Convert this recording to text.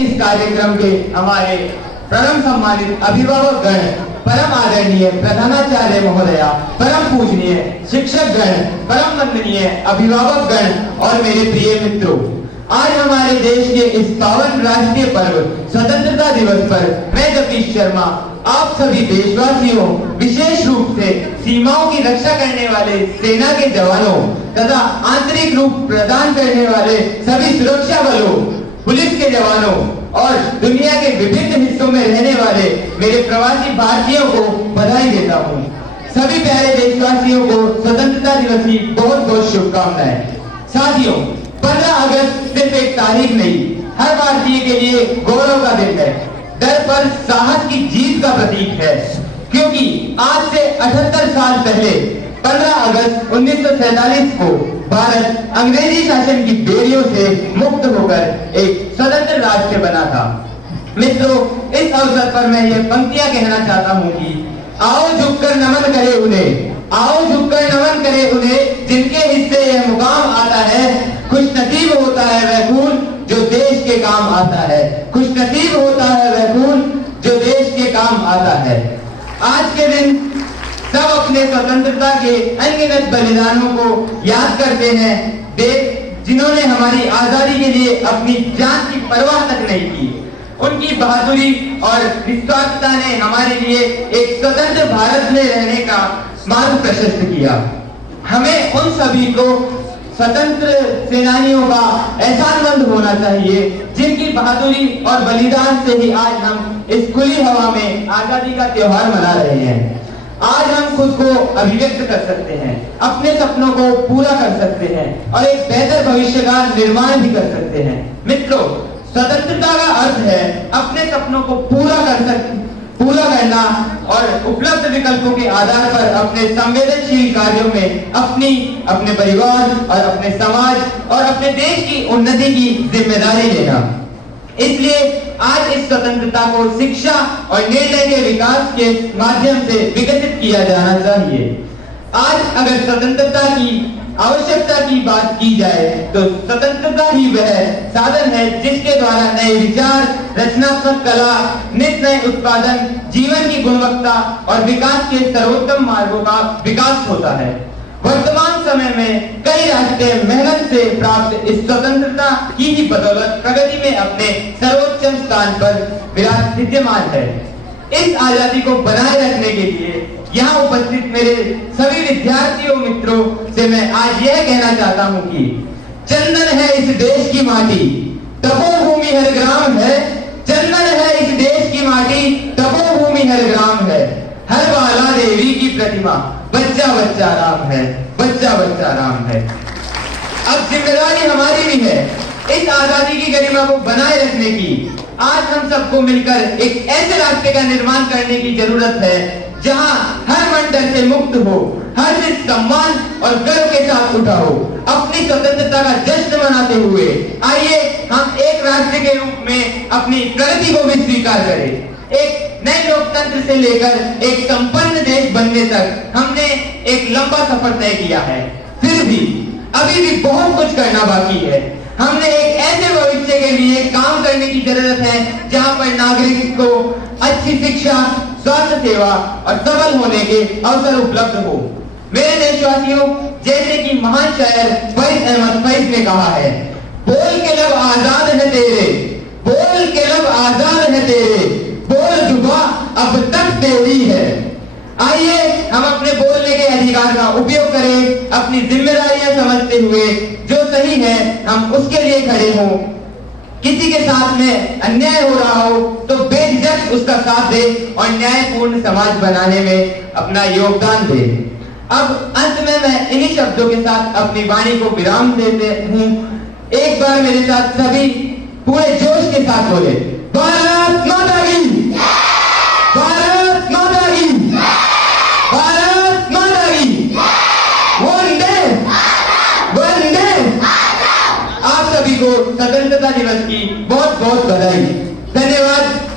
इस कार्यक्रम के हमारे परम सम्मानित अभिभावक गण, परम आदरणीय प्रधानाचार्य महोदया, परम पूजनीय शिक्षक गण, परम वंदनीय अभिभावक गण और मेरे प्रिय मित्रों, आज हमारे देश के इस पावन राष्ट्रीय पर्व स्वतंत्रता दिवस पर मैं जगदीश शर्मा आप सभी देशवासियों, विशेष रूप से सीमाओं की रक्षा करने वाले सेना के जवानों तथा आंतरिक रूप प्रदान करने वाले सभी सुरक्षा बलों, पुलिस के जवानों और दुनिया के विभिन्न हिस्सों में रहने वाले मेरे प्रवासी भारतीयों को बधाई देता हूँ। सभी प्यारे देशवासियों को स्वतंत्रता दिवस की बहुत बहुत शुभकामनाएं। साथियों, 15 अगस्त सिर्फ एक तारीख नहीं, हर भारतीय के लिए गौरव का दिन है, डर पर साहस की जीत का प्रतीक है, क्योंकि आज से 78 साल पहले 15 अगस्त 1947 को भारत अंग्रेजी शासन की बेड़ियों से मुक्त होकर एक स्वतंत्र राष्ट्र बना था। मित्रों, इस अवसर पर मैं ये पंक्तियां कहना चाहता हूँ कि आओ झुककर नमन करे उन्हें, आओ झुककर नमन करे उन्हें जिनके हिस्से यह मुकाम आता है। खुशनसीब होता है वह खून जो देश के काम आता है, खुशनसीब होता है वह खून जो देश के काम आता है। आज के दिन सब अपने स्वतंत्रता के अनगिनत बलिदानों को याद करते हैं, जिन्होंने हमारी आजादी के लिए अपनी जान की परवाह तक नहीं की। उनकी बहादुरी और निस्वार्थता ने हमारे लिए एक स्वतंत्र भारत में रहने का मार्ग प्रशस्त किया। हमें उन सभी को स्वतंत्र सेनानियों का एहसानमंद होना चाहिए, जिनकी बहादुरी और बलिदान से ही आज हम इस खुली हवा में आजादी का त्योहार मना रहे हैं। आज हम खुद को अभिव्यक्त कर सकते हैं, अपने सपनों को पूरा कर सकते हैं और एक बेहतर भविष्य का निर्माण भी कर सकते हैं। मित्रों, स्वतंत्रता का अर्थ है अपने सपनों को पूरा करना और उपलब्ध विकल्पों के आधार पर अपने संवेदनशील कार्यों में अपने परिवार और अपने समाज और अपने देश की उन्नति की जिम्मेदारी लेना। इसलिए आज इस स्वतंत्रता को शिक्षा और निर्णय के विकास के माध्यम से विकसित किया जाना चाहिए। आज अगर स्वतंत्रता की आवश्यकता की बात की जाए तो स्वतंत्रता ही वह साधन है जिसके द्वारा नए विचार, रचनात्मक कला, नित नए उत्पादन, जीवन की गुणवत्ता और विकास के सर्वोत्तम मार्गों का विकास होता है। वर्तमान समय में कई राष्ट्र मेहनत से प्राप्त इस स्वतंत्रता की ही बदौलत प्रगति में अपने सर्वोच्च स्थान पर विराजमान है। इस आजादी को बनाए रखने के लिए यहाँ उपस्थित मेरे सभी विद्यार्थियों मित्रों से मैं आज यह कहना चाहता हूँ कि चंदन है इस देश की माटी, तपोभूमि हर ग्राम है। चंदन है इस देश की माटी, तपोभूमि हर ग्राम है। हर बाला देवी की प्रतिमा, बच्चा बच्चा राम है, बच्चा बच्चा राम है। अब जिम्मेदारी हमारी भी है इस आजादी की गरिमा को बनाए रखने की। आज हम सबको मिलकर एक ऐसे राष्ट्र का निर्माण करने की जरूरत है जहां हर मन डर से मुक्त हो, हर दिल सम्मान और गर्व के साथ उठा हो। अपनी स्वतंत्रता का जश्न मनाते हुए आइए हम एक राष्ट्र के रूप में अपनी प्रगति को भी स्वीकार करें। एक नए लोकतंत्र से लेकर एक संपन्न देश बनने तक हमने एक लंबा सफर तय किया है, फिर भी अभी भी बहुत कुछ करना बाकी है। हमने एक ऐसे भविष्य के लिए काम करने की जरूरत है जहां पर नागरिक को अच्छी शिक्षा, स्वास्थ्य सेवा और सबल होने के अवसर उपलब्ध हो। मेरे देशवासियों, जैसे कि महान शायर फैज अहमद फैज ने कहा है, बोल के लब आजाद है तेरे, बोल के लब आजाद है तेरे, बोल जुबा अब तक तेरी है। आइए हम अपने बोलने के अधिकार का उपयोग करें, अपनी जिम्मेदारियां समझते हुए जो सही है हम उसके लिए खड़े हों। किसी के साथ में अन्याय हो रहा हो तो बेझिझक उसका साथ दे और न्यायपूर्ण समाज बनाने में अपना योगदान दे। अब अंत में मैं इन्हीं शब्दों के साथ अपनी वाणी को विराम देते हूँ। एक बार मेरे साथ सभी पूरे जोश के साथ बोले, भारत माता की, भारत माता की, भारत माता की, वंदे वंदे। आप सभी को स्वतंत्रता दिवस की बहुत बहुत बधाई। धन्यवाद।